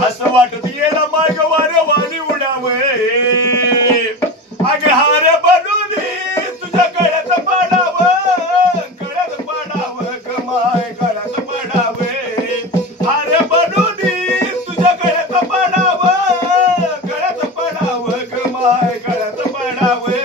असं वाटत येला माग वार वाणी उडावे अगे हार बनून तुझ्या गळ्यात पडावं कमाय गळ्यात पडावे हार बनून तुझ्या गळ्यात पडावं कमाय गळ्यात पडावे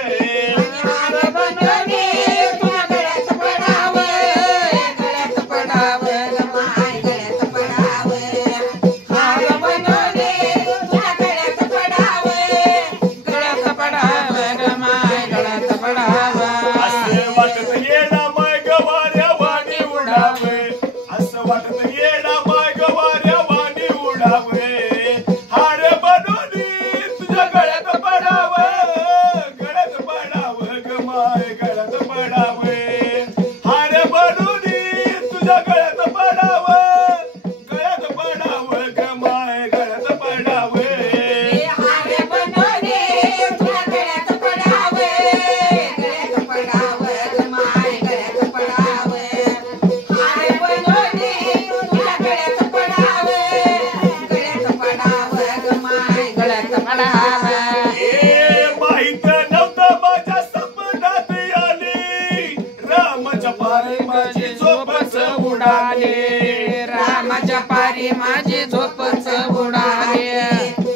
रामाच्या पारी माझी झोपच उडाले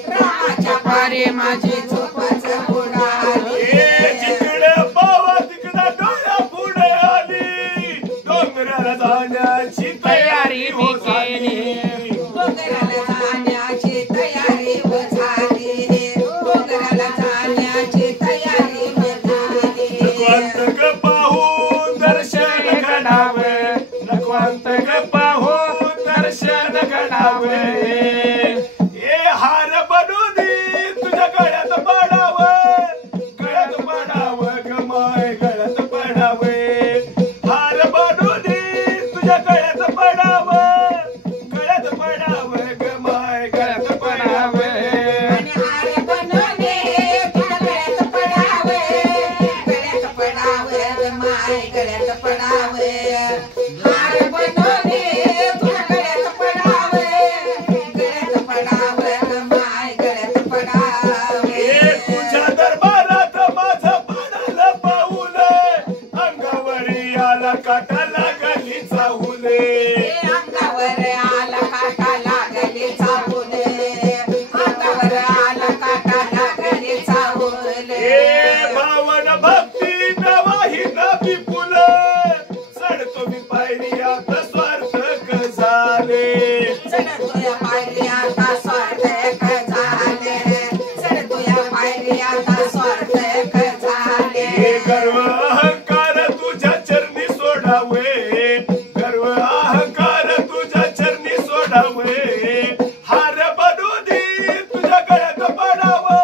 रामाच्या पारी माझी झोपच उडाले जिकडे पावा तिकडे डोळ्या पुढे आली डोंगराला जाण्याची तयारी मी केली डोंगराला जाण्याची तयारी झाली डोंगराला जाण्याची तयारी झाली पाहून दर्शन घडावे नकवंत पाहून दर्शन घडावे ए हार बनून तुझ्या गळ्यात पडावं कमाय गळ्यात पडावे हार बनून तुझ्या गळ्यात पडावं कमाय गळ्यात पडावे हार बनून तुझ्या गळ्यात पडावे माय गळ्यात पडावे हार बनून तुझ्या गळ्यात पडावे माय गळ्यात पडावे तुझ्या दरबारात माझं पडलं पाऊल अंगावरी आला काटा लागली चाहुले अंगावर आला काटा लागली चाहुले अंगावर आला काटा लागली चाहुले भावन भक्ती नवाही नवी फुल चढतो मी पायरी आता स्वार्थक झाले चढतोया पायरी आता स्वार्थक झाले चढतोया पायरी आता स्वार्थक झाले गर्व अहंकार तुझ्या चरणी सोडावे गर्व अहंकार तुझ्या चरणी सोडावे हार बनून तुझ्या गळ्यात पडावं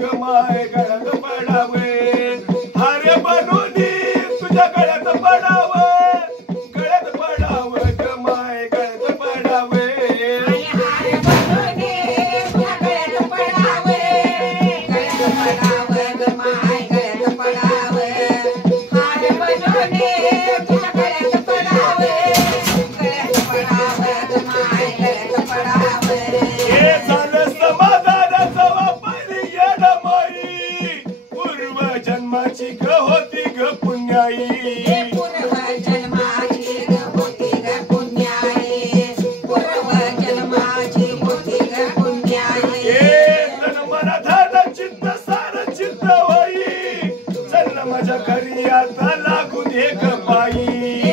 कमाय गळ्यात पडावे हार बनून तुझ्या गळ्यात पडावं कमाय गळ्यात पडावे हार बनून तुझ्या गळ्यात पडावे माय गळ्यात पडावे हार बनून तुझ्या गळ्यात पडावे माय गळ्यात पडावे हे झालं समाधानाचं वापरी येडमाई पूर्व जन्माची ग होती ग पुण्याई पूर्व जन्माची होती ग पुण्याई पूर्व जन्माची होती ग पुण्याई तन मना धन चित्त सार चित्त होई चल माझ्या घरी आता लागून एक बाई